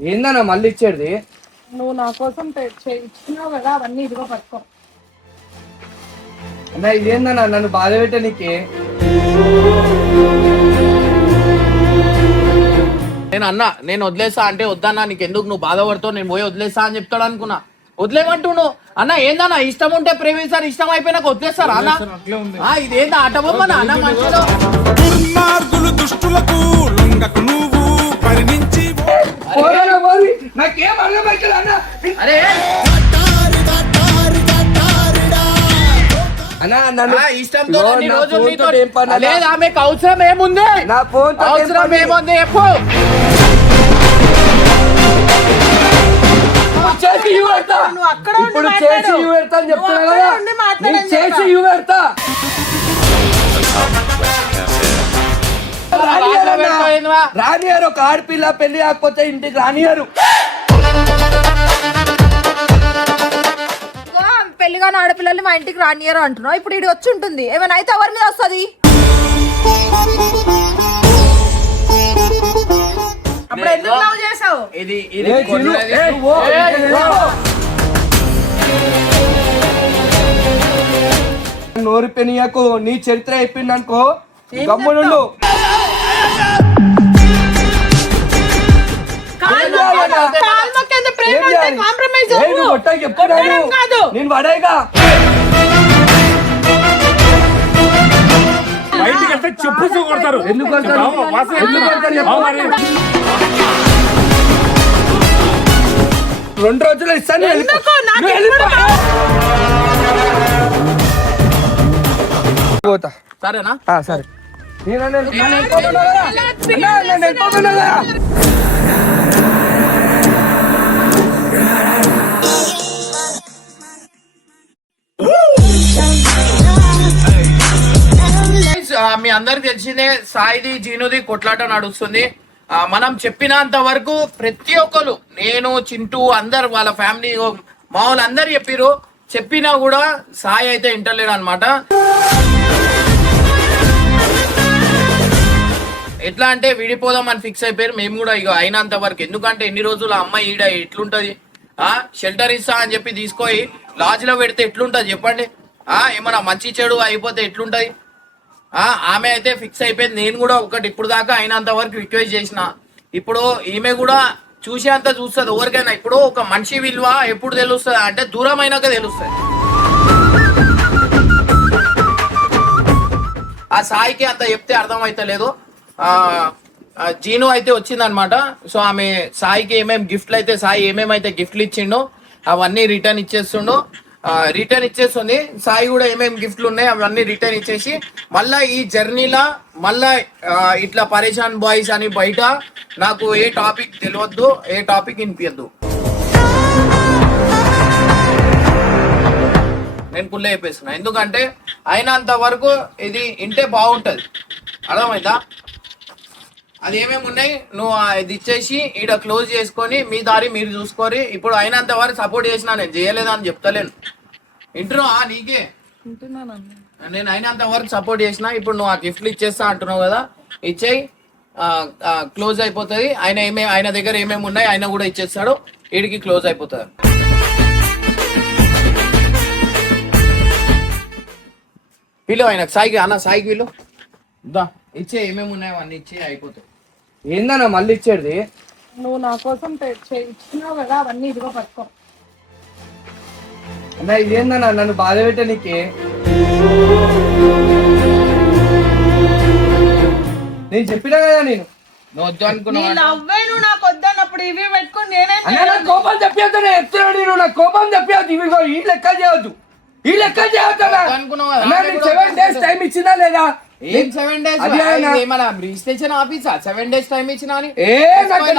ఏందన్నా మళ్ళీ ఇచ్చేది? నువ్వు నా కోసం ఇచ్చినావు కదా, అవన్నీ ఇదిగో పట్టుకో. అన్నా ఇదేందన్నా నన్ను బాధ పెట్టనీకి? నేను వదిలేసా అంటే వద్దన్నా, నీకు ఎందుకు నువ్వు బాధపడతావు, నేను పోయి వదిలేసా అని చెప్తాడు అనుకున్నా. వదిలేమంటుండు అన్న. ఏందన్నా ఇష్టం ఉంటే ప్రేమిస్తారు, ఇష్టం అయిపోయినాక వదిలేస్తారా అన్న? ఇదేందా ఆట బొమ్మనా అన్న? మనుషులు దుష్టులకు లొంగకు నువ్వు పరిణించి నాకేం అర్థమైతే అన్న. అరే ఇష్టంతో లేదు, ఆమెకు అవసరం ఏముంది? నా ఫోన్ అవసరం ఏముంది చెప్పు. చేసి ఇవ్వు పెడతా. ఇప్పుడు చేసి ఇవ్వు పెడతా అని చెప్తున్నా కదా, నీకు చేసి ఇవ్వు పెడతా. రానియారు, ఒక ఆడపిల్ల పెళ్లి కాకపోతే ఇంటికి రానియారు. పెళ్లిగాని ఆడపిల్లల్ని మా ఇంటికి రానియరు అంటున్నావు. ఇప్పుడు ఇది వచ్చి ఉంటుంది, ఏమైనా అయితే ఎవరి మీద వస్తుంది? అప్పుడు ఎందుకు లవ్ చేసావు? నోరు పెనియకు, నీ చరిత్ర అయిపోయింది అనుకో, గమ్మునుండు. నేను పడేగా చెప్పు కొడతారు. ఎందుకు 2 రోజులు ఇస్తాను. పోతా. సరేనా? సరే. మీ అందరికి తెలిసిందే, సాయిది జీనుది కొట్లాట నడుస్తుంది. మనం చెప్పినంత వరకు ప్రతి ఒక్కరు, నేను చింటూ అందరు వాళ్ళ ఫ్యామిలీ మా వాళ్ళు అందరు చెప్పిరు. చెప్పినా కూడా సాయి అయితే ఇంటలేడు అనమాట. ఎట్లా అంటే విడిపోదాం అని ఫిక్స్ అయిపోయారు. మేము కూడా ఇక అయినంత వరకు, ఎందుకంటే ఎన్ని రోజులు అమ్మాయి ఈడ ఎట్లుంటది, షెల్టర్ ఇస్తా అని చెప్పి తీసుకొని లాడ్జ్ లో పెడితే ఎట్లుంటది చెప్పండి? ఏమన్నా మంచి చెడు అయిపోతే ఎట్లుంటది? ఆమె అయితే ఫిక్స్ అయిపోయింది. నేను కూడా ఒకటి ఇప్పుడు దాకా అయినంత వరకు రిక్వెస్ట్ చేసిన. ఇప్పుడు ఈమె కూడా చూసేంత చూస్తుంది ఎవరికైనా. ఇప్పుడు ఒక మనిషి విలువ ఎప్పుడు తెలుస్తుంది అంటే దూరం అయినాక తెలుస్తుంది. ఆ సాయికి అంత చెప్తే అర్థం అయితే లేదు. జీను అయితే వచ్చిందనమాట. సో ఆమె సాయికి ఏమేమి గిఫ్ట్లు అయితే, సాయి ఏమేమైతే గిఫ్ట్లు ఇచ్చిండో అవన్నీ రిటర్న్ ఇచ్చేస్తుండో, రిటర్న్ ఇచ్చేస్తుంది. సాయి కూడా ఏమేమి గిఫ్ట్లు ఉన్నాయి అవన్నీ రిటర్న్ ఇచ్చేసి మళ్ళా ఈ జర్నీలా మళ్ళా ఇట్లా పరేషాన్ బాయ్స్ అని బయట నాకు ఏ టాపిక్ తెలియద్దు, ఏ టాపిక్ వినిపించద్దు. నేను కుళ్ళే చెప్పేస్తున్నా. ఎందుకంటే అయినంత వరకు ఇది ఇంటే బాగుంటది. అర్థమైందా? అది ఏమేమి ఉన్నాయి నువ్వు ఇది ఇచ్చేసి ఈడ క్లోజ్ చేసుకొని మీ దారి మీరు చూసుకొని. ఇప్పుడు అయినంత వరకు సపోర్ట్ చేసినా, నేను చేయలేదని చెప్తలేను. ఇంటున్నావా? నీకే నేను అయినంత వరకు సపోర్ట్ చేసిన. ఇప్పుడు నువ్వు ఆ గిఫ్ట్లు ఇచ్చేస్తా అంటున్నావు కదా, ఇచ్చేయి, క్లోజ్ అయిపోతుంది. ఆయన దగ్గర ఏమేమి ఉన్నాయి ఆయన కూడా ఇచ్చేస్తాడు, వీడికి క్లోజ్ అయిపోతుంది. వీళ్ళు ఆయనకు సాయికి అన్న, సాయికి వీళ్ళు దా ఇచ్చే, ఏమేమి ఉన్నాయో అన్ని ఇచ్చే అయిపోతాయి. ఏందన్నా మళ్ళీ ఇచ్చేది? నువ్వు నా కోసం ఇచ్చినావు కదా, అవన్నీ ఇదిగో పట్టుకో. అన్నా ఇదేందన్నా నన్ను బాధ పెట్టనీకి? నేను చెప్పినా కదా, నువ్వు వద్దు అనుకున్నావు. నువ్వు నాకు వద్దన్నప్పుడు ఇవి పెట్టుకుని నేనే కోపం చెప్పొద్దు. నేను చెప్తున్నాడు, నువ్వు నాకు కోపం చెప్పొద్దు. ఇవి ఈ లెక్క చేయవద్దు, ఈ లెక్క చేయవద్దు. 7 days టైం ఇచ్చినా లేదా? ఏం 7 days? రిజిస్ట్రేషన్ ఆఫీసా 7 days టైం ఇచ్చినా అని?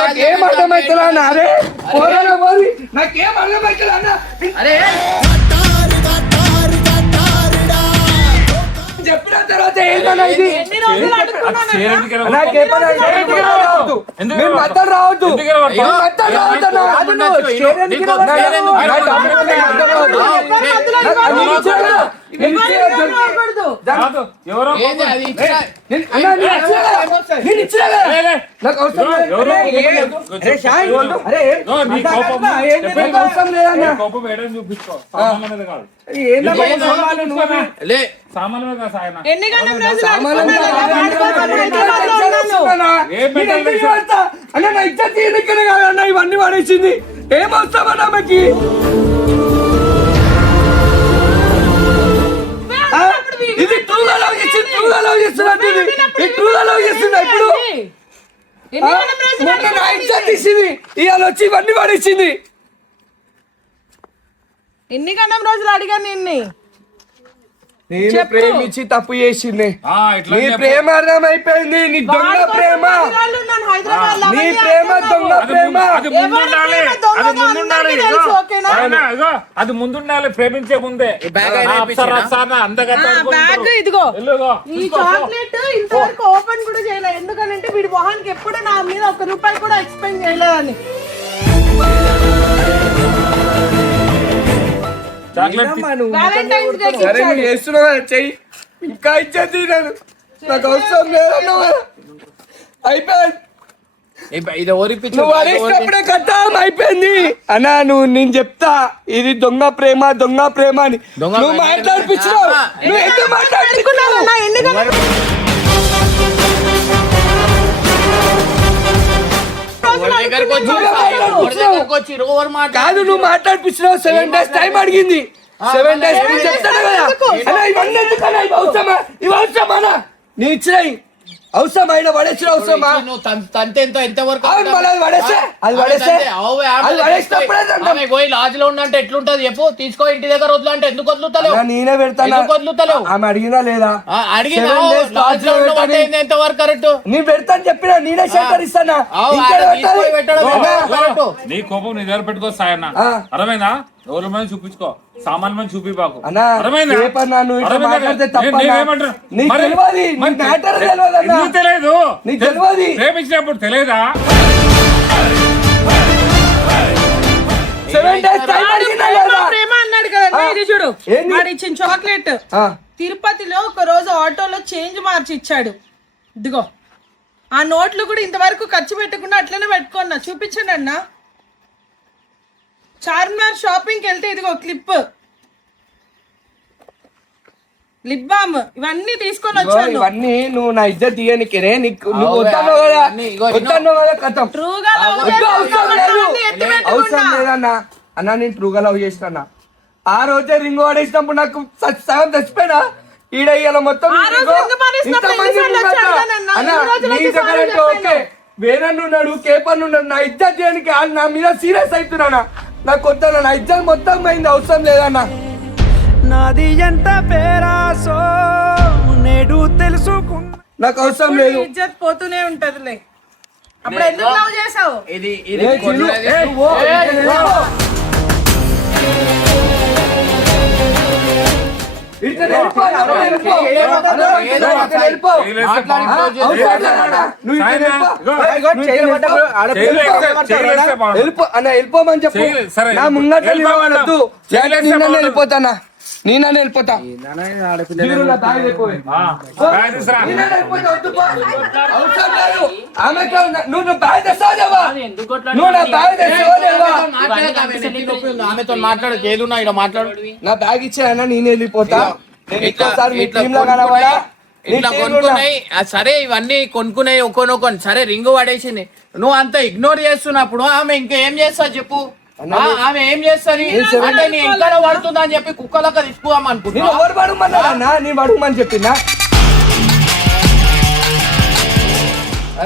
నాకేం అర్థమవుతుందా? నాకేం అర్థమవుతుందా? అరే చెప్పినా దాని తర్వాత ఏంటన్నా ఇది? ఎన్ని రోజులు అడుక్కున్నానన్నా? నాకు చెప్పనా, ఎందుకు రావద్దు? మీరు మధ్యలో రావద్దు. మీరు మధ్యలో రావద్దన్నా. అది నువ్వు చేయడానికి నాకు అభిప్రాయం మధ్యలో రావద్దు. నాకు నేను ఇచ్చిన కదా. నేను ఇచ్చిన కదా. ఇవ్వకూడదు. ఎవరో ఏంది అది ఇచ్చినా? అన్నా, నేను ఇచ్చిన కదా. నేను ఇచ్చిన కదా. నాకు అవసరం లేదు. ఎవరో అరే షాయ్, అరే నీ కోపం నాకు అవసరం లేదన్నా. కోపం వేయడం చూపించుకో, సామాన్యమైన కాదు. ఏందమ్మా ఈ సవాలు నువ్వు? లే సామాన్యమైన కాదు సాయన. ఎన్ని గంటల రోజులు సామాన్యంగా అడుక్కున్నానన్నా? అన్న నా ఇజ్జత్ తీయనికనే కాదన్న ఇవన్నీ పడేసింది. ఏం వస్తామన్నా ఆమెకి? ఇది ట్రూగా లవ్ చేస్తుంది, ట్రూగా లవ్ చేస్తున్నట్టు ఇది. ఈ ట్రూగా లవ్ చేస్తుందా ఇప్పుడు? ఎన్ని గంటల రోజులు మొన్న నా ఇజ్జత్ తీసింది, ఇవాళ వచ్చి ఇవన్నీ పడేసింది. ఎన్ని గంటల రోజులు అడిగాను నిన్ను? నేను ప్రేమించి తప్పు చేసింది. ఇట్లా నీ ప్రేమ అర్థమైపోయింది, నీ దొంగ ప్రేమ, నీ ప్రేమ దొంగ ప్రేమ. అది ముందుండాలి, అది ముందుండాలి. ఇగో, ఆయన, ఇగో, అది ముందుండాలి ప్రేమించే ముందే. బ్యాగ్ అయినా బ్యాగ్ ఇదిగో. వెళ్ళు, ఈ చాక్లెట్ ఇంతవరకు ఓపెన్ కూడా చేయలేదు. ఎందుకంటే వీడి మొహానికి ఎప్పుడు నా మీద ₹1 కూడా ఎక్స్పెండ్ చేయలేదని. చాక్లెట్ వ్యాలంటైన్స్ డే సరే నువ్వు చేస్తున్నావు కదా, చెయ్యి. ఇంకా ఇచ్చేది నేను, నాకు అవసరం లేదన్నావు కదా. అయిపోయింది, ఇది ఓరిపించు. నువ్వు అడిగినప్పుడే కథం అయిపోయింది. అన్నా నేను చెప్తా, ఇది దొంగ ప్రేమ, దొంగ ప్రేమ అని దొంగ నువ్వు ప్రేమ మాట్లాడిపించినావు. నువ్వు ఎందుకు మాట్లాడుకున్నావు? ఎన్ని గంటల కాదు, నువ్వు మాట్లాడిపించినావు. 7 days టైం అడిగింది. 7 days నేను చెప్తాను కదా. అన్నా ఇవన్నీ ఎందుకన్నా? ఇవి అవసరమా? ఇవి అవసరమానా? నీ ఇచ్చినాయి అవసరం అయినా పడేసిన అవసరమా? ఎంత వరకు అవును, మళ్ళీ అది పడేస్తే అది పడేస్తే అది పడేసినప్పుడే తింటాం. పోయి లాజ్ లో ఉన్నంటే ఎట్లుంటది చెప్పు. తీసుకో ఇంటి దగ్గర వద్దు అంటే ఎందుకు వదులుతలేవు? అన్నా, నేనే పెడతాను. ఎందుకు వదులుతలేవు? ఆమె అడిగినా లేదా? అడిగిన 7 days లాజ్ లో ఉన్నవంటే ఎంత వరకు కరెక్ట్? నేను పెడతాను చెప్పినా, నేనే షెల్టర్ ఇస్తానా? ఇంకేం పెట్టాలి? నీ కోపం నీ దగ్గర పెట్టుకో సాయన్న. అర్థమైందా? ఎవరి మీద చూపించుకో, సామాన్ మీద చూపిబాకు. అన్నా, అర్థమైందా? రేపు అన్నా నువ్వు ఇట్లా అర్థమైందా? మాట్లాడితే తప్పన్నా? నేనేమంటున్నా? నీకు మరి- తెలియదు, నీకు మరి matter తెలియదు అన్నా. ఎందుకు తెలియదు? నీకు తెలియదు. ప్రేమించినప్పుడు తెలియదా? 7 days టైం అడిగినా లేదా? ప్రేమ అన్నాడు కదా, ఇది చూడు. ఏంది? వాడు ఇచ్చిన చాక్లెట్ ఆ, తిరుపతిలో ఒక రోజు ఆటోలో చేంజ్ మార్చి ఇచ్చాడు. ఇదిగో ఆ నోట్లు కూడా ఇంతవరకు ఖర్చు పెట్టకుండా అట్లనే పెట్టుకున్నా. చూపించండి అన్న. చార్మినార్ షాపింగ్కి వెళ్తే ఇదిగో క్లిప్, లిప్ బామ్, ఇవన్నీ తీసుకొని ఇగో వచ్చాను. ఇవన్నీ నువ్వు నా ఇజ్జత్ తీయనికినే. నువ్వు వద్దన్నావు కదా, వద్దన్నావు కదా, కథం. ట్రూగా లవ్ వద్దు, చేసిన అవసరం లేదు. అవన్నీ ఎత్తి పెట్టుకున్నా. అవసరం లేదన్నా. అన్నా నేను ట్రూగా లవ్ చేసిన. ఆ రోజే రింగ్ వాడేసినప్పుడు నాకు సగం చచ్చిపోయినా. ఈడ ఇవాళ మొత్తం ఆ రోజు రింగ్ వాడేసినప్పుడు ఎన్నిసార్లు వచ్చాడు కదా అన్న? అన్నా, ఈ రోజు నీ వచ్చి దగ్గర సారీ అంటే ఓకే, వేరన్ను ఉన్నాడు, కేపన్ను ఉన్నాడు. నా ఇజ్జత్ చేయడానికి నా మీద సీరియస్ అవుతున్నానా? నాకు వద్దన్నా, నా ఇజ్జత్ మొత్తం పోయింది. అవసరం లేదన్నా. నాది ఎంత పేరాసో నేడు తెలుసుకున్నా. నాకు అవసరం లేదు. ఇజ్జత్ పోతూనే ఉంటదిలే. అప్పుడు ఎందుకు లవ్ చేసావు? ఇది ఏ చిలు, ఏ ఓ, ఇట్లా వెళ్ళిపో, అన్నా, వెళ్ళిపో. అన్నా, ఇట్లా వెళ్ళిపో. అవసరం లేదన్నా. నువ్వు ఇట్లా వెళ్ళిపో. వెళ్ళిపో అన్న, వెళ్ళిపోమని చెప్పు. సరే, నా ముంగట వెళ్ళిపోమన్నా. నిలబడద్దు. నిన్న వెళ్ళిపోతానా? నేనన్నా వెళ్ళిపోతా. మీరు నా బ్యాగ్ వెళ్ళిపోవే. బ్యాగ్ తీసురా. నేనన్నా వెళ్ళిపోతా, వద్దు పో. అవసరం లేదు. ఆమెకు నువ్వు బ్యాగ్ తెస్తావా లేవా? నువ్వు నా బ్యాగ్ తెస్తావా లేవా? ఆమెతో మాట్లాడు, ఏదున్నా ఇక్కడ మాట్లాడు. నా బ్యాగ్ ఇచ్చేయన్నా, నేను వెళ్ళిపోతా. నేను ఇంకోసారి మీ టీమ్ లో కనబడా. ఇట్లా కొనుక్కున్నాయి. సరే ఇవన్నీ కొనుక్కున్నాయి ఒక్కొనొక్కొని. సరే రింగు పడేసింది. నువ్వు అంత ఇగ్నోర్ చేస్తున్నప్పుడు ఆమె ఇంకా ఏం చేస్తా చెప్పు? ఆమె ఏం చేస్తుంది అంటే నీ ఇంకా పడుతుందా అని చెప్పి కుక్కలక తిప్పుకోమనుకుంటున్నా. నేను ఎవరు పడుమన్నారన్నా? నేను పడుమని చెప్పిందా?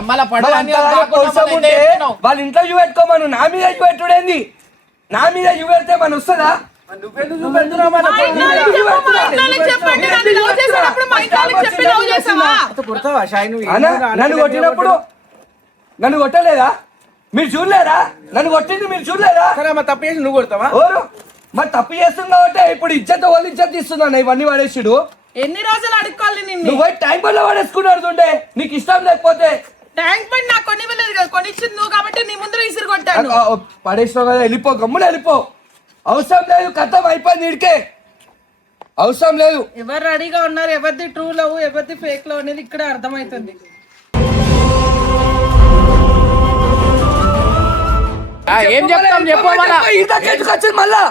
మళ్ళా పడవని వాళ్ళ ఇంట్లో చూపెట్టుకోమను. నా మీద చూపెట్టుడేంది? నా మీద చూపెడితే మన వస్తుందా? నువ్వెందుకు చూపెడుతున్నావు? మన మా ఇంట్లో వాళ్ళకి చెప్పు, మా ఇంట్లో వాళ్ళకి చెప్పండి. నన్ను లవ్ చేసినప్పుడు మా ఇంట్లో వాళ్ళకి చెప్పి లవ్ చేసావా? అన్నా, నన్ను కొట్టినప్పుడు నన్ను కొట్టలేదా? మీరు చూడలేరా? నన్ను కొట్టింది మీరు చూడలేదా? తప్పు చేసి నువ్వు కొడతావా? ఓరు మరి తప్పు చేస్తుంది కాబట్టి ఇప్పుడు ఇజ్జత్ వాళ్ళు ఇజ్జత్ ఇస్తుందన్న. ఇవన్నీ పడేసిడు ఎన్ని రోజులు అడుక్కోవాలి నిన్ను? నువ్వు టైం వల్ల పడేసుకున్నాడుతుండే నీకు ఇష్టం లేకపోతే. ట్యాంక్ బండ్ నాకు కొనివ్వలేదు కదా, కొనిచ్చింది నువ్వు కాబట్టి నీ ముందు విసిరి కొట్టాను. పడేసినావు కదా, వెళ్ళిపో, గమ్మున వెళ్ళిపో. అవసరం లేదు, కథం అయిపోయింది ఇడికే, అవసరం లేదు. ఎవరు రెడీగా ఉన్నారు, ఎవరిది ట్రూ లవ్ ఎవరిది ఫేక్ లవ్ అనేది ఇక్కడ అర్థమవుతుంది. ఏం చెప్తాం చెప్పు మన ఇంతకెందుకు వచ్చింది మళ్ళా?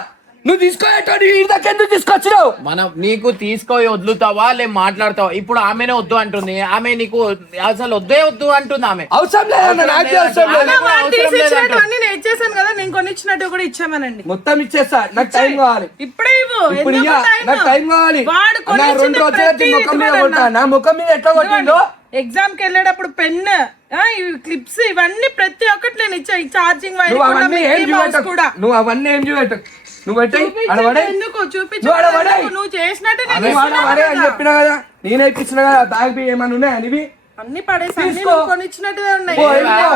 నువ్వు తీసుకోయేటోడి ఇంతకెందుకు తీసుకొచ్చినావు? మనం నీకు తీసుకొని వదులుతావా లే మాట్లాడతావా? ఇప్పుడు ఆమెనే వద్దు అంటుంది, ఆమె నీకు అసలు వద్దే వద్దు అంటుంది. ఆమె అవసరం లేదన్న, నాకు అవసరం లేదు. వాళ్ళు తీసి ఇచ్చినట్టువన్నీ నేను ఇచ్చేసాను కదా, నేను కొనిచ్చినట్టు కూడా ఇచ్చామనండి. మొత్తం ఇచ్చేస్తా, నాకు టైం కావాలి. ఇప్పుడే ఇవ్వు. ఇప్పుడు ఎందుకు ఇయ్య, time? నాకు టైం కావాలి. వాడు నా కొనిచ్చిన 2 రోజులు ప్రతి ముఖం మీద ఇదిగోనన్నా. కొట్టా. నా ముఖం మీద ఎట్లా కొట్టిందో? ఎగ్జామ్ కి వెళ్ళేటప్పుడు పెన్, క్లిప్స్, ఇవన్నీ ప్రతి ఒక్కటి నేను ఇచ్చా. ఛార్జింగ్ వైర్ నువ్వు అవన్నీ ఏం చూపెట్టకు, కూడా నువ్వు అవన్నీ ఏం చూపెట్టకు. నువ్వు పెట్టే ఎందుకు చూపించు, నువ్వు ఆడబడే. నువ్వు చేసినట్టు నేను అని ఇస్తున్నాను చెప్పినా కదా, నేనే ఇప్పించిన కదా. బ్యాగ్ ఏమన్నా ఉన్నాయా నీవి? అన్ని పడేసి అన్ని తీసుకో. నువ్వు కొనిచ్చినట్టువే ఉన్నాయి.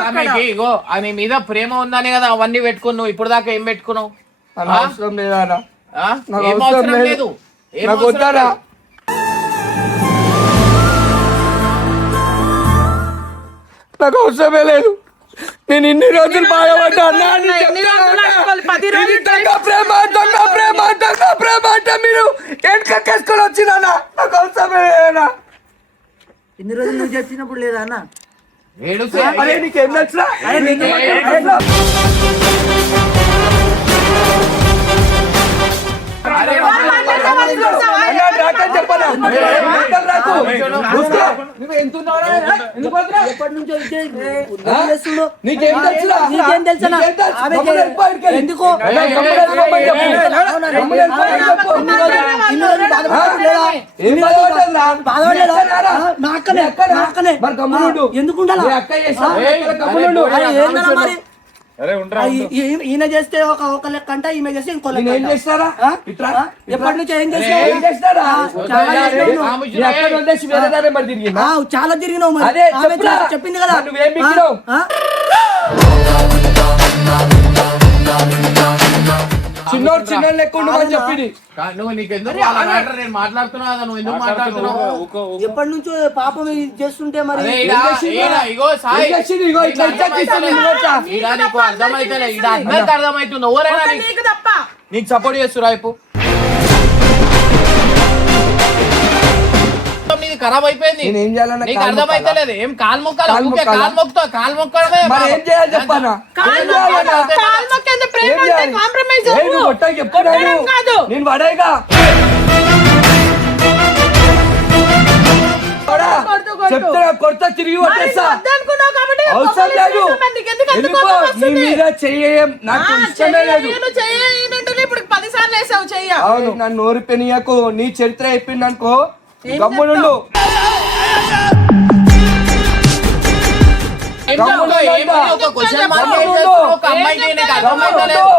ఆమెకి ఇగో ఆమె మీద ప్రేమ ఉందని కదా అవన్నీ పెట్టుకున్నావు. ఇప్పుడు దాకా ఏం పెట్టుకున్నావు? నాకు అవసరం లేదా? ఆ? నాకు ఏం అవసరం అవసరం లేదు. లేదు, ఏం నాకు అవసరం వద్దారా? లేదు. నాకు అవసరమే లేదు. నేను ఇన్ని రోజులు బాధపడ్డా. ఎన్ని రోజులు అడుక్కోవాలి? 10 రోజులు దొంగ ప్రేమ, దొంగ ప్రేమ, దొంగ ప్రేమ అంటే మీరు వెనకేసుకొని వచ్చినా? నాకు అవసరమే లేదన్నా. ఇన్ని రోజులు నువ్వు చెప్పినప్పుడు లేదా అన్న? ఏడుస్తే అరే నీకేం నచ్చరా? చెప్పనా? రాకు. నువ్వు ఎంత ఉన్నావురా? ఎందుకు పోతున్నా? ఎప్పటి నుంచో ఇదే ఆ? చేస్తుడు. నీకేం తెలుసురా? నీకేం తెలుసనా? నీకేం తెలుసు? ఆమె గమ్మున వెళ్ళిపోయి ఇక్కడికి. ఎందుకు? గమ్మున వెళ్ళిపోమని చెప్పు. గమ్మున వెళ్ళిపోమని చెప్పు. ఇన్ని రోజులు బాధపడలేదా? ఏం బాధపడ్డావురా? బాధపడలేదా? మీ అక్కనా? నా అక్కనే, మీ అక్కనా? నా అక్కనే. మరి గమ్మున ఉండు. ఎందుకు ఉండాలా? మీ అక్క చేసిన గమ్మున ఉండు. అరే ఏందన్నా మరి? అరే ఉండరా ఈయన చేస్తే ఒక లెక్క అంట, ఈమె చేస్తే ఇంకో లెక్క నేనేం అంట. చేస్తారా? ఆ? ఇట్రా. ఎప్పటి నుంచో ఏం ఏం చేస్తావు? చేస్తారా? చాలా చేసినావు. మీ అక్కని వదిలేసి వేరే దారి మరి తిరిగిందా? చాలా తిరిగినావు మరి. అదే ఆమె చెప్పురా. చెప్పింది కదా. మరి నువ్వేం మిగిలినావు? ఆ? చిన్నోడు చిన్న లెక్క ఉండమని చెప్పింది. నువ్వు నీకెందుకు వాళ్ళ మ్యాటర్ నేను మాట్లాడుతున్నా కదా, నువ్వు ఎందుకు మాట్లాడుతున్నావు? ఎప్పటి నుంచో పాపం ఇది చేస్తుంటే మరి అరే ఇగో సాయి ఏం చేసింది? ఇగో ఇట్లా ఇట్లా తీస్తుంది ఇవ్వట్లా. ఇలా నీకు అర్థమైతలే, ఇది అందరికి అర్థమవుతుంది. ఎవరైనా ఒక నీకు తప్ప. నీకు సపోర్ట్ చేస్తురా? ఇప్పుడు నీది ఖరాబ్ అయిపోయింది. నేను ఏం చేయాలన్నా నీకు కాలు అర్థమైతలేదు. ఏం కాలు మొక్కాలి? కాలు ఊరికే మొక్కాలా? కాలు మొక్కుతావు, కాలు మొక్కడమే. మరి ఏం చేయాలి చెప్పానా? ఏం చేయాలన్నా? కాలు మొక్కేంత ప్రేమ ఏం ఉంటే చేయాలి? కాంప్రమైజ్ ఏయ్, నువ్వు అవ్వు. కొట్టకు చెప్తున్నాను. కొట్టడం కాదు. నేను పడేగా చెప్తున్నా, కొడతా, తిరిగి మరి కొట్టేస్తా. నువ్వు వద్దనుకున్నావు కాబట్టి అవసరం లేదు. మరి నీకెందుకు అంత ఎందుకో కోపం నీ వస్తుంది? మీద చెయ్యం నాకు ఇష్టమే లేదు. చెయ్యనంటే ఇప్పుడు 10 సార్లు వేసావు చెయ్య. అవును, నన్ను నోరు పెనియకు. నీ చరిత్ర అయిపోయింది అనుకో, గమ్మునుండు. ఏం చెప్తావు? ఏమని ఒక క్వశ్చన్ మార్క్ వేసేస్తున్నావు? ఒక అమ్మాయికి నీకు అర్థమైతలేదు.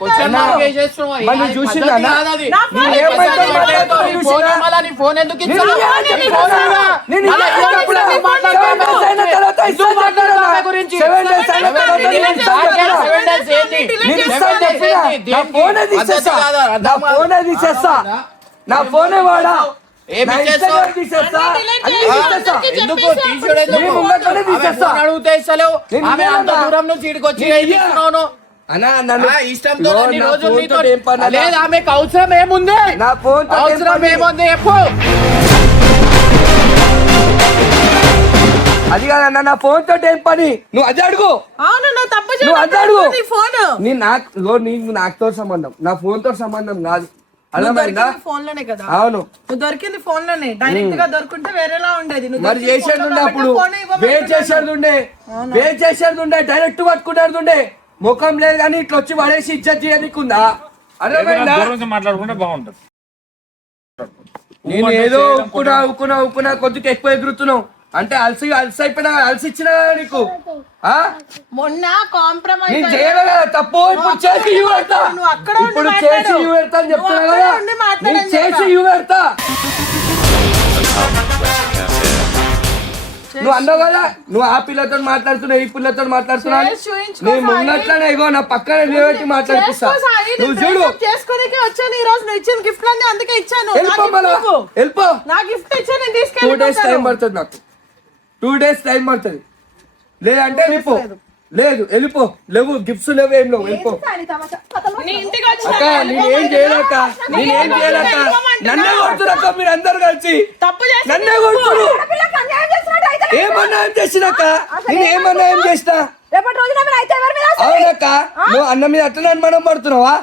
క్వశ్చన్ మార్క్ వేసేస్తున్నావు. మరి నువ్వు అది చూసిందా పద్ధతి నా? కాదు అది. నా ఫోన్ నువ్వు ఎందుకు ఏమైతే ఇస్తావు? మాట్లాడతావు? నీ ఫోన్ ఇవ్వాలా? నీ ఫోన్ ఎందుకు ఇస్తావు? నేను నీ ఫోన్ ఇవ్వరా? నేను మళ్ళా ఇస్తాను ఫోన్ అప్పుడు. ఇస్తాను. మాట్లాడతావు. 7 days అయిన తర్వాత ఎందుకు ఇస్తాను మాట్లాడతావు చెప్పినా? ఆమె గురించి? 7 days అయిన తర్వాత నేను ఇస్తాను చెప్పినా? 7 days ఏంటి? నేను ఇస్తాను 7 days చెప్పినా? ఏంటి? నా ఫోనే తీసేస్తా. నా ఫోనే తీసేస్తా. నా ఫోనే వాడా. ఏం నా ఇచ్చేస్తావు? ఇన్స్టాగ్రామ్ తీసేస్తా. అన్ని తీసేస్తా. ఎందుకు తీసుడు? నీ ముంగట్లోనే తీసేస్తా. ఆమె ఫోన్ అడిగితే ఇస్తలేవు. నేను ఆమె అంత ఇయ్యనా? దూరం నుంచి ఇక్కడికి వచ్చి నేను ఏం తీసుకున్నావు? అన్నా నన్ను ఇష్టంతో ఇగో, అన్ని నా రోజులు ఫోన్ నీతో తోటి ఏం పని అన్నా? లేదు. ఆమెకు అవసరం ఏముంది? నా ఫోన్ తోటి ఏం అవసరం పని? ఏముంది చెప్పు. అది కాదన్న, నా ఫోన్ తోటి ఏం పని? నువ్వు అది అడుగు. అవును, నువ్వు తప్పు నువ్వు అది అడుగు. నీ ఫోన్ నీకు నాకుతో సంబంధం, నా ఫోన్ తో సంబంధం కాదు. అర్థమైందా? ఫోన్ లోనే కదా. అవును, నువ్వు దొరికింది ఫోన్ లోనే. డైరెక్ట్ గా దొరుకుంటే వేరేలా ఉండేది. నువ్వు మరి దొరికింది చేసేది phone ఉండే లో అప్పుడు ఫోన్ ఇవ్వమంటున్నాను. వే చేసేది ఉండే డైరెక్ట్ పట్టుకునేది ఉండే. ముఖం లేదు కానీ ఇట్లా వచ్చి పడేసి ఇజ్జత్ చేయనికుందా? అర్థమైందా? దూరం నుంచి మాట్లాడుకుంటే బాగుంటది. నేను ఏదో ఉక్కునా కొద్దిగా ఎక్కువ ఎగురుతున్నావు అంటే అలసైపోయినా అలసిచ్చినా నీకు ఆ? మొన్న కాంప్రమైజ్ నేను చేయలే కదా తప్పు. ఇప్పుడు చేసి ఇవి పెడతా. నువ్వు అక్కడ ఉండి ఇప్పుడు మాట్లాడు. చేసి ఇవి పెడతా అని చెప్తున్నా నువ్వు కదా. అక్కడ ఉండి మాట్లాడని నేను చేసి చెప్పా. ఇవి పెడతా. నువ్వు అన్నావు కదా నువ్వు ఆ పిల్లతో మాట్లాడుతున్నావు ఈ పిల్లతో మాట్లాడుతున్నావు చేసి చూయించుకో నీ సాయి. ముంగట్లనే ఇగో నా పక్కన నిలబెట్టి మాట్లాడిస్తా చేసుకో సాయి, నేను నువ్వు చూడు breakup చేసుకోనీకే వచ్చాను ఈ రోజు. నువ్వు ఇచ్చిన గిఫ్ట్ అన్ని అందుకే ఇచ్చాను. నా వెళ్ళిపో gift మళ్ళా ఇవ్వు. వెళ్ళిపో నా గిఫ్ట్ ఇచ్చా నేను 2 days టైం తీసుకెళ్ళి పడుతుంది నాకు 2 days టైం పడుతుంది లేదంటే వెళ్ళిపో లేదు వెళ్ళిపో లేవు గిఫ్ట్స్ లేవు ఏం లేవు వెళ్ళిపో నీ ఇంటికి అక్క నేనేం చేయలేక నన్నే కొడుతురక్క మీరు అందరు కలిసి తప్పు చేసి నన్నే కొడుతురు ఏమన్నా ఏం చేసినాక నేను ఏమన్నా ఏం చేసినా రేపటి రోజున ఏమైనా అయితే ఎవరి మీద అవునక్క నువ్వు అన్న మీద అట్లా అనుమానం పడుతున్నావా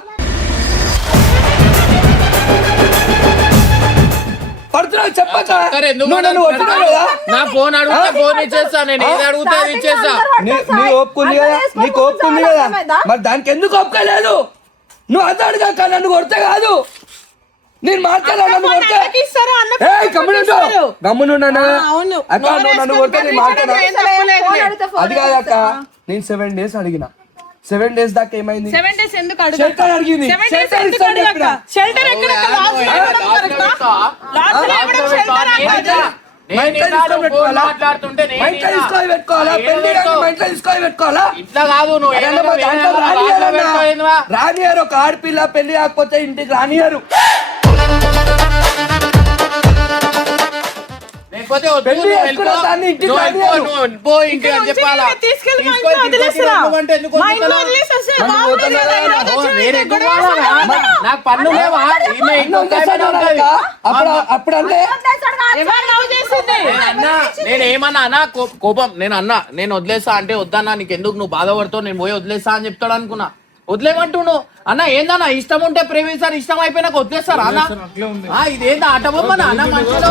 పడుతున్నావు చెప్పక సరే, ఎందుకు నువ్వు నన్ను కొడుతున్నావు కదా నా ఫోన్ అడుగుతా ఫోన్ ఇచ్చేస్తా నేను ఏది అడుగుతా అది ఇచ్చేస్తా నీ ఒప్పుకుంది కదా నీకు ఒప్పుకుంది కదా మరి దానికి ఎందుకు ఒప్పుకోలేదు నువ్వు అంత అడగాక నన్ను కొడితే కాదు నేను మాట్లాడా నన్ను కొడితే అన్నకి ఇస్తారా? అన్న ఏయ్ గమ్మునుండు గమ్మునుండు అవును. అక్క నువ్వు నన్ను కొడితే నేను మాట్లాడా ఏం తప్పులేదులే. అది కాదక్క నేను 7 days అడిగిన 7 days దాకా ఏమైంది 7 days ఎందుకు అడుగు? షెల్టర్ అడిగింది 7 days షెల్టర్ ఎందుకు ఇస్తాను అడగక్క? షెల్టర్ ఎక్కడ? లాస్ట్ లో ఇవ్వడం కరెక్టా? లాస్ట్ లో ఇవ్వడం షెల్టర్ అంటారు. మాట్లాడుతుంటే మా ఇంట్లో తీసుకొని పెట్టుకోవాలా పెళ్లి కానీ మా ఇంట్లో తీసుకొని పెట్టుకోవాలా ఇట్లా కాదు నువ్వు అరే ఏదో మా వేరే దాంట్లో వాళ్ళ రానియరు దాంట్లో అన్న. పెట్టుకోయిందివా? రానియరు ఒక ఆడపిల్ల పెళ్లి కాకపోతే ఇంటికి రానియరు లేకపోతే వద్దు, పెళ్లి నువ్వు చేసుకున్న వెళ్ళిపో. దాన్ని ఇంటికి నువ్వు రానియరు. వెళ్ళిపో, నువ్వు వెళ్ళిపో ఇంటికి అని చెప్పాలా? తీసుకెళ్ళి మా తీసుకొని ఇంట్లో వదిలేసిరా. వెళ్ళిపోమంటే ఎందుకు మా ఇంట్లో వదులుతున్నావు? వదిలేసి వస్తే మనం బాగుండదు పోతాం కదా, కదా. ఈ రోజు ఓ, వచ్చి నేను నీ ఎందుకు గొడవ పోవాలా? నాకు పన్ను లేవా? ఈమె ఇంకో టైంలో ఉంటది. అప్పుడు అంటే ఎవరు లవ్ చేసింది? అన్నా నేను ఏమన్నా అన్నా కోపం నేను అన్నా నేను వదిలేస్తా అంటే వద్దన్నా నీకు ఎందుకు నువ్వు బాధపడతావు నేను పోయి వదిలేస్తా అని చెప్తాడు అనుకున్నా వదిలేమంటున్నావు అన్న ఏందన్నా ఇష్టం ఉంటే ప్రేమిస్తారు ఇష్టం అయిపోయినాక వదిలేస్తారా అన్న ఇదేందా ఆట బొమ్మనా అన్న మనుషులు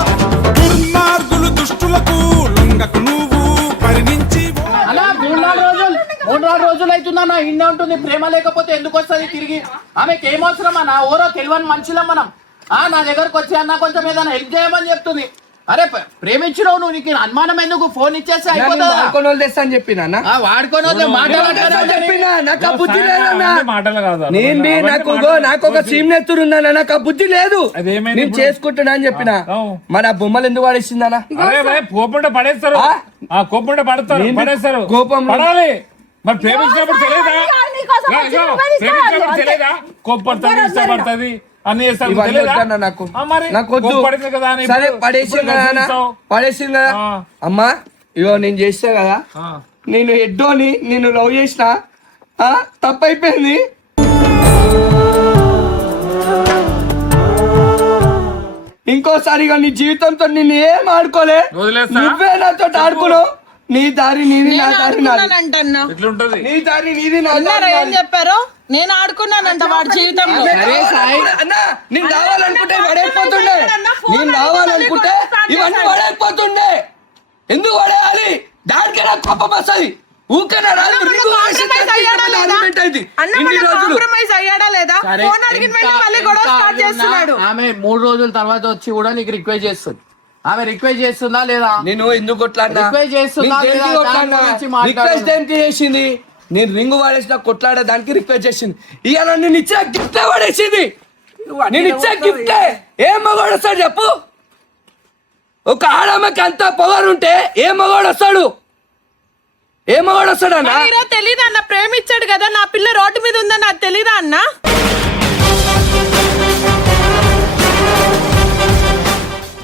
దుర్మార్గులు దుష్టులకు లొంగకు నువ్వు పరిణించి అలా 3-4 రోజులు అవుతుందన్న ఇన్నే ఉంటుంది ప్రేమ లేకపోతే ఎందుకు వస్తుంది తిరిగి ఆమెకి ఏం అవసరం అన్న ఓరో తెలియని మనుషులం మనం నా దగ్గరకు వచ్చి అన్న కొంచెం ఏదైనా హెల్ప్ చేయమని చెప్తుంది అరే ప్రేమించినావు నువ్వు నీకు అనుమానం ఎందుకు ఫోన్ ఇచ్చేసి అయిపోతుందా తెస్తా అని చెప్పిన వాడుకొని చెప్పినా నాకు ఆ బుద్ధి లేదన్నా మాటలు కాదు నేను నాకు ఒక సీమ్ నెత్తురు ఉందన్న నాకు ఆ బుద్ధి లేదు అదేమైంది నేను ఇప్పుడు? చేసుకుంటున్నా అని చెప్పిన మరి ఆ బొమ్మలు ఎందుకు వాడేసిందన్నా అరే భయ్, కోపంటే పడేస్తారు ఆ కోపంటే పడతారు ఏంది? పడేస్తారు కోపంలో- పడాలి మరి ప్రేమించినప్పుడు తెలియదా నీకోసం ఇగో, ప్రేమించినప్పుడు తెలియదా కోపడుతుంది ఇష్టపడుతుంది అన్ని చేస్తారు ఇవన్నీ తెలియదా? వద్దన్న నాకు ఆ, మరి నాకు వద్దు కోప్పడింది కదా అని సరే ఇప్పుడు- పడేసింది ఇప్పుడు కదా అన్న, చూస్తావు. పడేసింది కదా ఆ. అమ్మా ఇగో నేను చేస్తా కదా ఆ. నేను ఎడ్డోని నేను లవ్ చేసిన తప్పైపోయింది ఇంకోసారి ఇక నీ జీవితంతో నిన్ను ఏం ఆడుకోలే వదిలేస్తా? నువ్వే నాతో ఆడుకున్నావు నీ దారి నీది నా దారి నాది అంటన్నా ఇట్లుంటది నీ దారి నీది నా అన్నారా దారి ఏం నాది. చెప్పారు? నేను ఆడుకున్నానంట వాడి జీవితంలో. అన్న నేను కావాలనుకుంటే పడైపోతుండే నేను కావాలనుకుంటే ఇవన్నీ పడైపోతుండే ఎందుకు పడేయాలి దానికి నాకు కోపం వస్తుంది ఊకనే రాదు రింగు వేసి కాంప్రమైజ్ అయ్యాడా లేదా? argument అన్న ఇన్ని మన రోజులు కాంప్రమైజ్ అయ్యాడా లేదా? సరే, ఫోన్ అడిగిన వెంటనే ఎంత- మళ్ళీ గొడవ ఎంత స్టార్ట్ ఉన్నా చేస్తున్నాడు. ఆమె 3 రోజుల తర్వాత వచ్చి కూడా నీకు రిక్వెస్ట్ చేస్తుంది ఆమె రిక్వెస్ట్ చేస్తుందా లేదా నేను ఎందుకు కొట్లాడినా Request చేస్తుందా లేదా? దాని గురించి మాట్లాడు. రిక్వెస్ట్ ఏంటి చేసింది నేను రింగు వాడేసిన కొట్లాడే దానికి రిక్వెస్ట్ చేసింది ఇవాళ నేను ఇచ్చే గిఫ్ట్ వాడేసింది నేను ఇచ్చే గిఫ్ట్ ఏం మగవాడు వస్తాడు చెప్పు ఒక ఆడమ్మకి అంత పొగరు ఉంటే ఏ మగవాడు వస్తాడు ఏ మగవాడు వస్తాడు అన్న మీరా తెలీదా అన్న? ప్రేమించాడు కదా, నా పిల్ల రోడ్డు మీద ఉందని నాకు తెలీదా అన్న?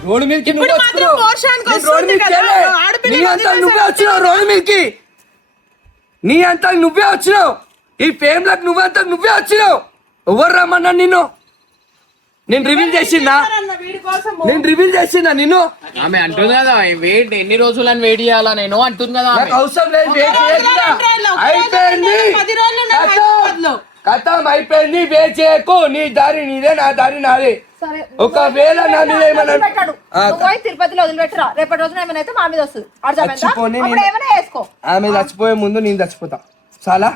రోడ్డు మీదకి ఇప్పుడు నువ్వు మాత్రం వచ్చినావు. పోర్షానికి నేను రోడ్డు వస్తుంది మీదకి కదా, వెళ్ళే. ఆడపిల్ల నీ అంతా వదిలేసి నువ్వే వచ్చినావు రోడ్డు మీదకి నీ అంతా నువ్వే వచ్చినావు ఈ ఫేమ్ లకు నువ్వంతా నువ్వే వచ్చినావు ఎవరు రమ్మన్నా నిన్ను నేను రివీల్ చేసిందా అన్న వీడి కోసము. నేను రివీల్ చేసిందా నిన్ను ఆమె అంటుంది కదా వెయిట్ ఎన్ని రోజులని వెయిట్ చేయాలా నేను అంటుంది కదా ఆమె. నాకు అవసరం లేదు వెయిట్ రోజు చేయకుండా. రెండు రోజులు, ఒక్క రోజు అయిపోయింది రెండు, 10 రోజులు నాకు కథం. హైదరాబాద్లో. కథం అయిపోయింది వెయిట్ చేయకు నీ దారి నీదే నా దారి నాదే సరే ఒకవేళ నా మీద ఏమన్నా పెట్టాడు నువ్వు పోయి తిరుపతిలో వదిలిపెట్టరా రేపటి రోజున ఏమైనా అయితే మా మీద వస్తుంది అర్థమైందా? చచ్చిపోని అప్పుడు నేను- ఏమైనా వేసుకో ఆమె చచ్చిపోయే ముందు నేను చచ్చిపోతా చాలా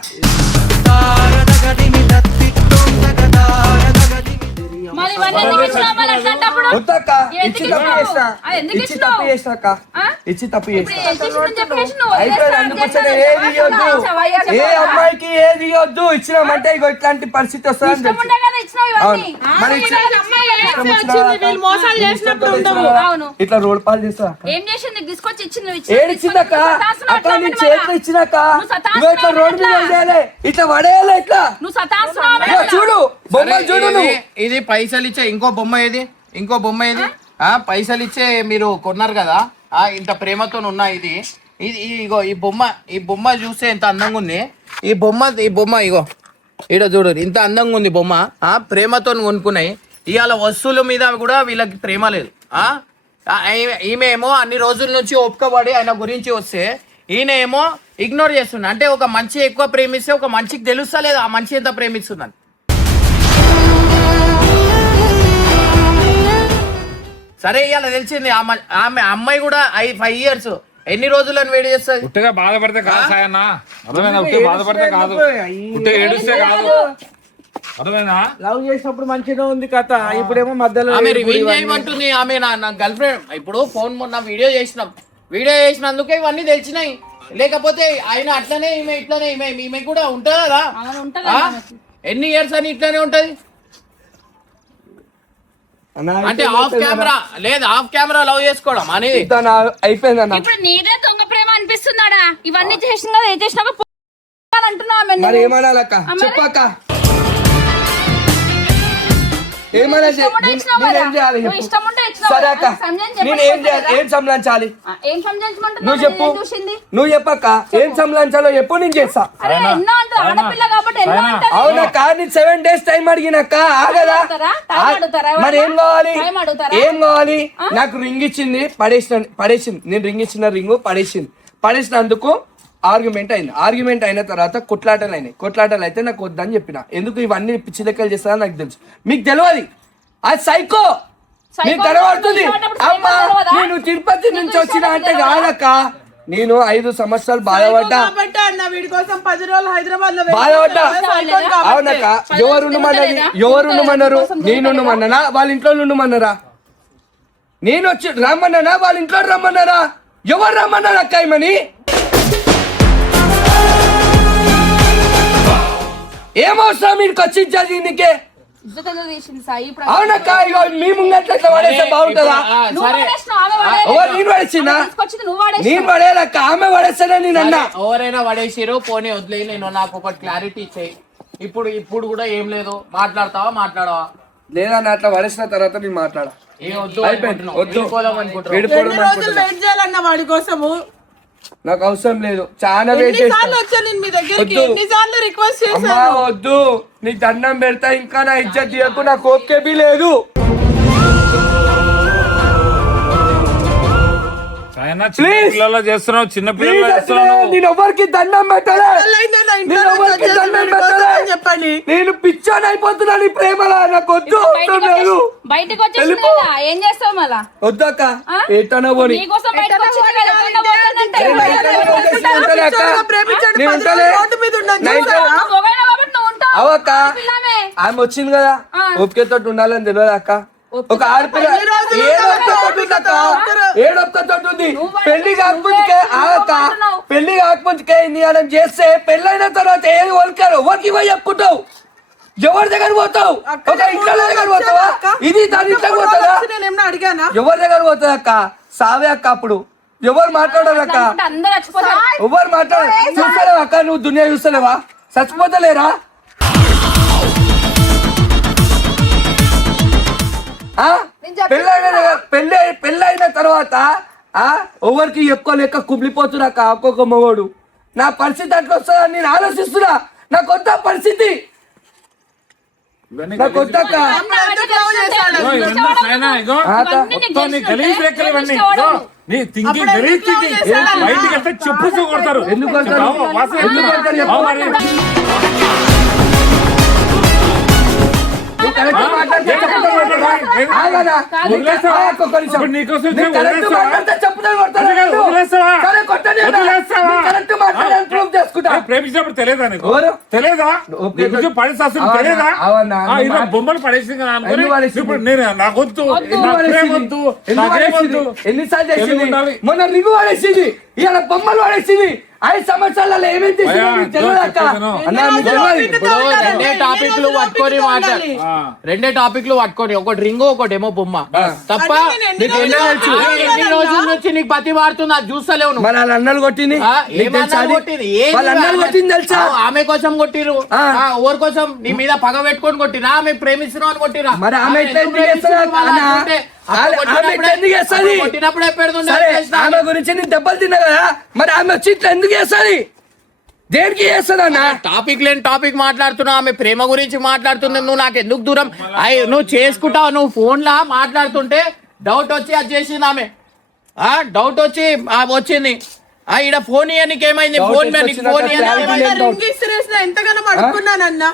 మరి ఇవన్నీ ఎందుకు ఇచ్చినావు మరి అట్లాంటప్పుడు? వద్దక్క ఎందుకు ఇచ్చి తప్పు ఇచ్చినావు? చేస్తా అది ఎందుకు ఇచ్చి ఇచ్చినావు? తప్పు చేస్తా అక్క ఆ? ఇచ్చి తప్పు చేస్తా ఏం చేసిందని చెప్పేసి నువ్వు అయిపోయింది వదిలేస్తా అందుకోసం అని ఏది చెప్పావు. ఇవ్వద్దు చెప్పవా? ఏ అమ్మాయికి ఏది ఇవ్వద్దు, ఇచ్చినామంటే ఇగో ఇట్లాంటి పరిస్థితి వస్తుందని ఇష్టం తెలుసు. ఉండే కదా ఇచ్చినావు ఇవన్నీ. మరి ఇచ్చిన- అమ్మాయి ఏడ్చి వచ్చింది, వీళ్ళు మోసాలు చేసినప్పుడు ఉండవు. అవును. ఇట్లా రోడ్ పాలు చేస్తా ఏం చేసింది నీకు తీసుకొచ్చి ఇచ్చింది ఏడిచ్చిందక్క అక్క నీ చేతిలో ఇచ్చినాక ఇగో ఇట్లా రోడ్ మీద వదిలేయాలి, ఇట్లా పడేయాలి, ఇట్లా నువ్వు సతాస్తున్నావు ఇగో చూడు బొమ్మలు చూడు నువ్వు. ఇది పైసలు ఇచ్చే ఇంకో బొమ్మ ఏది, ఇంకో బొమ్మ ఏది? పైసలు ఇచ్చే మీరు కొన్నారు కదా, ఇంత ప్రేమతో ఉన్నా ఇది ఇది ఇగో ఈ బొమ్మ చూస్తే ఎంత అందంగా ఉంది. ఈ బొమ్మ ఇగో ఈడ చూడు ఇంత అందంగా ఉంది బొమ్మ. ప్రేమతో కొనుక్కున్నాయి. ఇవాళ వస్తువుల మీద కూడా వీళ్ళకి ప్రేమ లేదు. ఈమె ఏమో అన్ని రోజుల నుంచి ఒప్పుకబడి ఆయన గురించి వస్తే ఈయన ఏమో ఇగ్నోర్ చేస్తున్నా. అంటే ఒక మంచి ఎక్కువ ప్రేమిస్తే ఒక మంచికి తెలుస్తలేదు ఆ మంచి ఎంత ప్రేమిస్తుందని. సరే ఇవాళ తెలిసింది ఆమె అమ్మాయి కూడా 5 years ఎన్ని రోజులను వేడి చేస్తుంది. పుట్టగా బాధపడితే కాదు సాయన్న, అర్థమైనా? పుట్టే బాధపడితే కాదు, పుట్టే ఏడుస్తే కాదు, అర్థమైనా? లవ్ చేసినప్పుడు మంచిగా ఉంది కథ, ఇప్పుడేమో మధ్యలో ఆమె రివీల్ చేయమంటుంది. ఆమె నా గర్ల్ ఫ్రెండ్. ఇప్పుడు ఫోన్ మొన్న వీడియో చేసినందుకే ఇవన్నీ తెలిసినాయి. లేకపోతే ఆయన అట్లనే ఈమె ఇట్లనే ఈమె కూడా ఉంటుంది కదా. ఎన్ని ఇయర్స్ అని ఇట్లానే ఉంటది. అంటే ఆఫ్ కెమెరా లవ్ చేసుకోవడం అనేది అయిపోయింది అన్న. ఇప్పుడు నీదే దొంగ ప్రేమ అనిపిస్తున్నాడా? ఇవన్నీ చేసిన కదా, ఏం చేసినా అంటున్నావు. మరి ఏమనాలక్క చెప్పక్క, ఏమైనా నేనేం చేయాలి చెప్పు. సరే అక్క నేను ఏం చేయాలి, ఏం సంలాంచాలి నువ్వు చెప్పు, నువ్వు చెప్పక్క ఏం సంలాంచాలో చెప్పు, నేను చేస్తా. అవునక్క నేను 7 days టైం అడిగినక్క ఆగదా? మరి ఏం కావాలి? నాకు రింగ్ ఇచ్చింది, పడేసింది. నేను రింగ్ ఇచ్చిన రింగు పడేసినందుకు ఆర్గ్యుమెంట్ అయిన తర్వాత కొట్లాటలు అయితే నాకు వద్దని చెప్పిన. ఎందుకు ఇవన్నీ పిచ్చి లెక్కలు చేస్తారని నాకు తెలుసు, మీకు తెలియదు. అది సైకో మీకు కనబడుతుంది. అమ్మా నేను తిరుపతి నుంచి వచ్చిన అంటే కాదక్క, నేను 5 సంవత్సరాలు బాధపడ్డా. అవునక్క, ఎవరుండమన్నారు? నేనుండమన్నానా? వాళ్ళ ఇంట్లో ఉండమన్నారా? నేను వచ్చి రమ్మన్నానా? వాళ్ళ ఇంట్లో రమ్మన్నారా? ఎవరు రమ్మన్నారు అక్క? ఏమని ఏమవసరం మీకు వచ్చి జరిగిందికే? అవునక్క ఇగో మీ ముంగట్ల పడేస్తే బాగుంటుందా? నేను పడేసిందా? నేను పడేయాలక్క, ఆమె పడేస్తానా నేను అన్నా? ఎవరైనా పడేసిరు పోనీ వదిలే. నేను నాకు ఒక క్లారిటీ ఇచ్చేయి. ఇప్పుడు కూడా ఏం లేదు, మాట్లాడవా? లేదన్న అట్లా పడేసిన తర్వాత నేను మాట్లాడా. వాడి కోసము నాకు అవసరం లేదు, చాలా వెయిట్ అమ్మా వద్దు, నీకు దండం పెడతా. ఇంకా నా ఇజ్జత్ తీయకు, నాకు ఓకే బి లేదు. చేస్తున్నావు, చిన్న పిల్లలు చేస్తున్నావు. నేను ఎవరికి దండం పెట్టలే, చెప్పండి. నేను పిచ్చోని అయిపోతున్నా నీ ప్రేమలా. నాకు వద్దు, లేదు. బయటకు వచ్చేసి ఏం చేస్తావు మళ్ళా? వద్దక్క ఎట్టనో పోనీ. అవక్క ఆమె వచ్చింది కదా, ఓపికతో ఉండాలని తెలియదు అక్క. ఒక ఆడపిల్ల ఏడొక్కతో ఉంది. పెళ్లి కాకముందుకే ఇన్ని చేస్తే పెళ్ళైన తర్వాత ఏది వల్కారు ఎవరికి ఇవ్వ చెప్పుకుంటావు? ఎవరి దగ్గర పోతావు? ఒక ఇంట్లో దగ్గర పోతావా? ఇది దాని ఇంట్లో పోతుందా? ఎవరి దగ్గర పోతుంది అక్క? సావే అక్క. అప్పుడు ఎవరు మాట్లాడారు అక్క? ఎవరు మాట్లాడారు? చూస్తలేవా అక్క? నువ్వు దునియా చూస్తలేవా? చచ్చిపోతలేరా? పెళ్ళైన తర్వాత ఎవరికి ఎక్కువ లెక్క కుమిలిపోతున్నా ఒక్కొక్క మగోడు. నా పరిస్థితి అట్లా వస్తుందని నేను ఆలోచిస్తున్నా. నాకు కొత్త పరిస్థితి, నాకు కొత్త చెప్పు కొడతారు. ఎందుకు ప్రేమించినప్పుడు తెలియదా నీకు? తెలియదా? బొమ్మలు పడేసింది కదా అనుకుని ఇప్పుడు నేను నాకొద్దు, ఎన్నిసార్లు చేసింది? మొన్న రింగు పడేసింది, ఇలా బొమ్మలు పడేసింది. 5 సంవత్సరాలలో ఏమేమి చేసిందో నీకు తెలియదు అక్క. అన్నా నీకు తెలియదు. ఇప్పుడు రెండే టాపిక్లు పట్టుకొని మాట్లాడు. రెండే టాపిక్లు పట్టుకొని, ఒకటి రింగు ఒకటేమో బొమ్మ తప్ప. నీకు ఎన్ని తెలుసు? ఎన్ని రోజుల నుంచి నీకు బతి వాడుతుంది అది చూస్తలేవు నువ్వు. మన వాళ్ళ అన్నలు కొట్టింది నీకు తెలుసా అది? వాళ్ళ అన్నలు కొట్టింది తెలుసా? ఆమె కోసం కొట్టిరు, ఓరి కోసం నీ మీద పగ పెట్టుకొని కొట్టిరా, ఆమె ప్రేమిస్తున్నావు అని కొట్టిరా. మరి ఆమె ఎట్లా ఎందుకు చేస్తుంది అన్న? ఆమె ఎట్లా ఎందుకు చేస్తుంది? కొట్టినప్పుడే పెడుతుండే. సరే, ఆమె గురించి నేను దెబ్బలు తిన్నా కదా, మరి ఆమె వచ్చి ఇట్లా ఎందుకు చేస్తుంది? దేనికి చేస్తుంది అన్న? టాపిక్ లేని టాపిక్ మాట్లాడుతున్నావు. ఆమె ప్రేమ గురించి మాట్లాడుతుంది, నువ్వు నాకు ఎందుకు దూరం? నువ్వు చేసుకుంటావు, నువ్వు ఫోన్ లా మాట్లాడుతుంటే డౌట్ వచ్చి అది చేసింది ఆమె. డౌట్ వచ్చి వచ్చింది. ఈడ ఫోన్ ఇయ్యనికి ఏమైంది? ఫోన్ రింగ్ ఇస్తున్నా ఎంతగానో అడుక్కున్నానన్నా.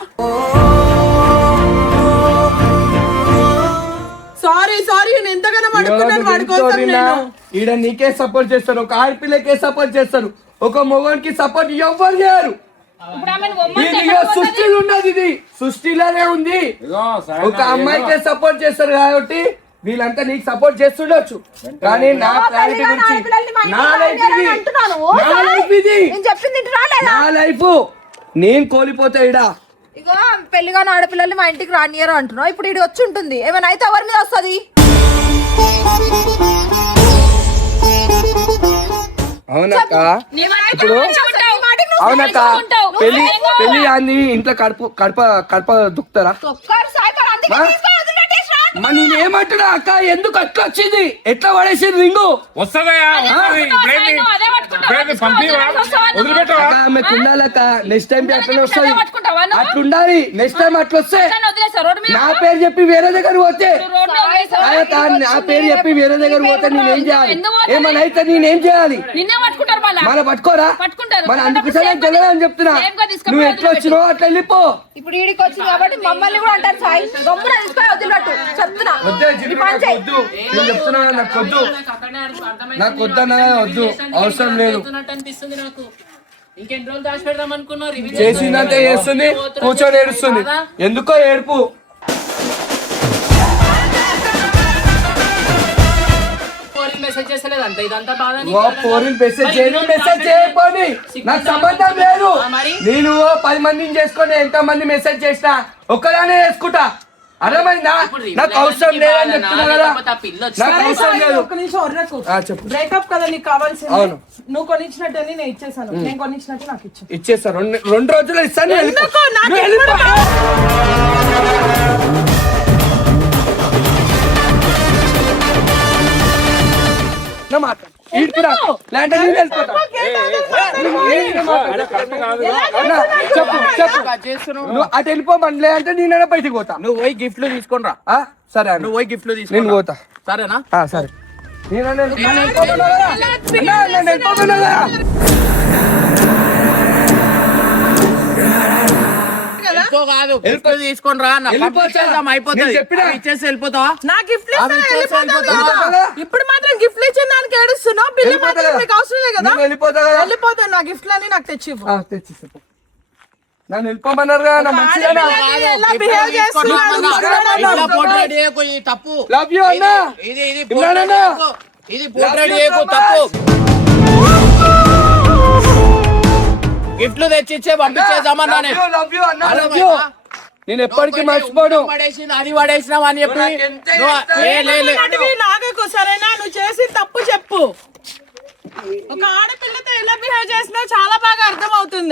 సారీ నేను ఎంతగానో అడుక్కున్నాను వాడి కోసం. నేను ఈడ నీకే సపోర్ట్ చేస్తారు, ఒక ఆడపిల్లకే సపోర్ట్ చేస్తారు, ఒక మొగోనికి సపోర్ట్ ఎవ్వరు చేయరు. ఇప్పుడు ఆమెను బొమ్మని ఇది ఇక సృష్టిలో ఉన్నది, ఇది సృష్టిలోనే ఉంది. ఒక అమ్మాయికే సపోర్ట్ చేస్తారు కాబట్టి వీళ్ళంతా నీకు సపోర్ట్ చేస్తుండొచ్చు, కానీ నా క్లారిటీ గురించి నా లైఫ్ ఇది, నా లైఫ్ ఇది, నా లైఫ్ నేను కోల్పోతా ఇడ. ఇగో పెళ్లిగాని ఆడపిల్లల్ని మా ఇంటికి రానియరు అంటున్నావు. ఇప్పుడు ఇది వచ్చి ఉంటుంది, ఏమైనా అయితే ఎవరి మీద వస్తుంది? అవునక్క, ఇప్పుడు అవునక్క, పెళ్లి అని ఇంట్లో కడప దుక్కుతారా? మరి నేనేమంటున్నా అక్క, ఎందుకు అట్లా వచ్చింది? ఎట్లా పడేసింది రింగు? వస్తుందయ్యా, వదిలిపెట్టవా? ఆమెకు ఉండాలక్క, నెక్స్ట్ టైం అట్లనే వస్తుంది. అట్లుండాలి, నెక్స్ట్ టైం అట్లా వస్తే నా పేరు చెప్పి వేరే దగ్గర పోతే, నా పేరు చెప్పి వేరే దగ్గర పోతే నేనేం చేయాలి? ఏమన్నా అయితే నేనేం చేయాలి? మన పట్టుకోరా? మన అందుకోసమే తెలియదు అని చెప్తున్నా. నువ్వు ఎట్లా వచ్చినావు అట్లా వెళ్ళిపో. ఇప్పుడు ఈడికి వచ్చింది కాబట్టి మమ్మల్ని కూడా అంటారు సాయి గమ్మున తీసుకొని వదిలిపెట్టు చెప్తున్నా. నేను చెప్తున్నా, నాకు వద్దు, నాకు వద్దన్నా వద్దు, అవసరం లేదు. ఇంకెన్ని రోజులు దాచి పెడదాం అనుకున్నావు? చేసిందంటే చేస్తుంది, కూర్చొని ఏడుస్తుంది. ఎందుకో ఏడుపు. మెసేజ్ చేసలేదంట, ఇదంతా బాధ. మెసేజ్ చేయకపోని నాకు సంబంధం లేదు. నేను 10 మందిని చేసుకొని ఎంత మంది మెసేజ్ చేసినా ఒక్కదానే చేసుకుంటా, అర్థమైందా? నాకు అవసరం లేదని చెప్తున్నా కదా, నాకు అవసరం లేదు. ఒక్క నిమిషం వరకు చెప్పు. బ్రేకప్ కదా నీకు కావాల్సింది? అవును. నువ్వు కొనిచ్చినట్టు నేను ఇచ్చేసాను, నేను కొనిచ్చినట్టు నాకు ఇచ్చాను. ఇచ్చేస్తా, 2 రోజులు ఇస్తాను. ఎందుకు? నాకు ఇప్పుడు అటు వెళ్ళిపోమని అంటే నేనైనా బయటికి పోతా. నువ్వు పోయి గిఫ్ట్లు తీసుకొని రా. సరే, నువ్వు పోయి గిఫ్ట్లు నేను తీసుకొని పోతా. సరేనా? సరే, నేను కాదు, గిఫ్ట్లు తీసుకొని రా. అయిపోతుంది, ఇచ్చేసి వెళ్ళిపోతావా? నా గిఫ్ట్ ఇప్పుడు మాత్రం గిఫ్ట్ ఇచ్చిన దానికి ఏడుస్తున్నావు. బిల్లు మాత్రం నీకు అవసరం లేదు కదా? వెళ్ళిపోతాను. నా గిఫ్ట్ అని నాకు తెచ్చి నన్ను వెళ్ళిపోమన్నారు కదా, నా మంచిగా. ఎలా బిహేవ్ చేస్తున్నాడు? పోర్ట్రేట్ చేయకు, ఇది తప్పు. లవ్ యూ అన్నా. ఇది పోర్ట్రేట్ చేయకు, తప్పు. గిఫ్ట్లు తెచ్చిచ్చే పంపించేద్దామన్నా. నేను ఎప్పటికీ మర్చిపోను. అది పడేసినావు అని చెప్పి లాగకు, సరేనా? నువ్వు చేసి తప్పు చెప్పు. ఒక ఆడపిల్లతో ఎలా బిహేవ్ చేసినా చాలా బాగా అర్థం అవుతుంది.